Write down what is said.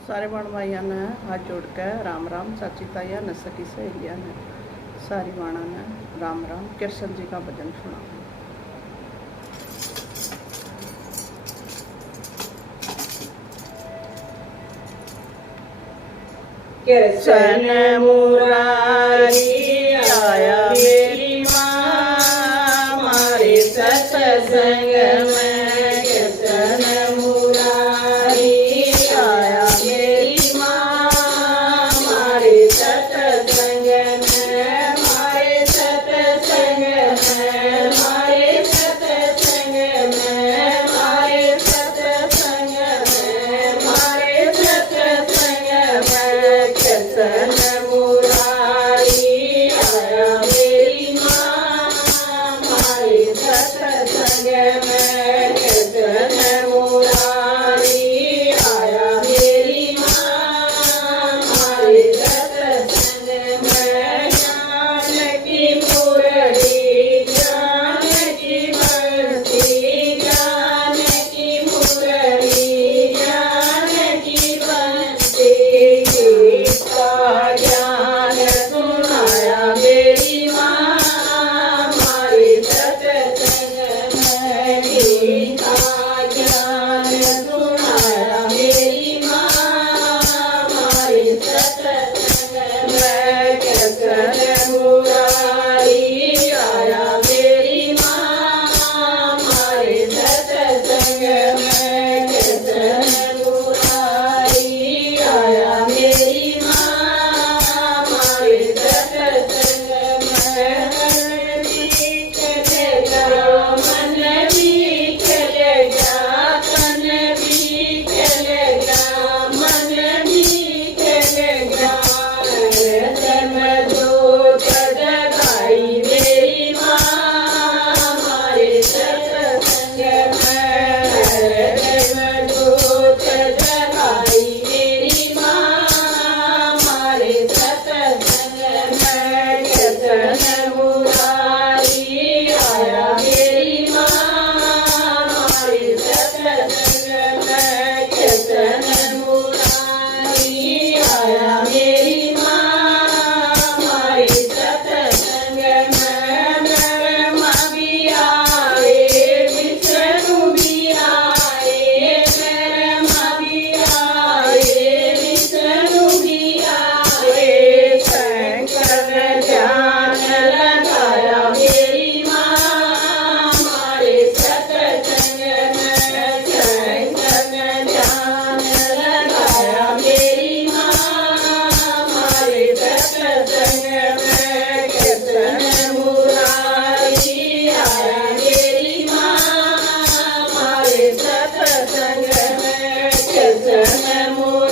सारे बण भाइयों ने हाथ जोड़ के राम राम। चाची ताइया न सकी सहेलिया ने सारी बाणा ने राम राम। कृष्ण जी का भजन सुना। कृष्ण मुरारी आया मेरी माँ मारे सत्संग में। कृष्ण मुरारी आया मेरी माँ मारे सत्संग में। मारे सत्संग में मारे सत्संग में मारे सत्संग में मारे सत्संग में। कृष्ण मुरारी आया मेरी माँ मारे सत्संग में। कृष्ण मुरारी आया मेरी माँ मारे सत्संग में। ज्ञान की मुरली ज्ञान की बंसी ज्ञान की मुरली ज्ञान की बंसी का ज्ञान सुनाया मेरी माँ मारे सत्संग में। गीता ज्ञान सुनाया मेरी माँ मारे सत्संग में। कृष्ण मुरारी आया मेरी माँ मारे सत्संग में। कृष्ण मुरारी आया मेरी माँ मारे सत्संग में। मन भी चलेगा तन भी चलेगा मन भी चलेगा। में जो जगाई मेरी माँ मारे सत्संग में। जो जगाई मेरी माँ मारे सत्संग में। कृष्ण मुरारी आया मेरी माँ मारे सत्संग में। कृष्ण मुरारी आया मेरी माँ मारे सत्संग में। ब्रह्मा भी आए विष्णु भी आए ब्रह्मा भी आए विष्णु भी आए। शंकर ध्यान लगाया मेरी माँ मारे सत्संग में। शंकर ध्यान लगाया मेरी माँ मारे सत्संग में। कृष्ण मुरारी आया मेरी माँ मारे सत्संग में। कृष्ण मुरारी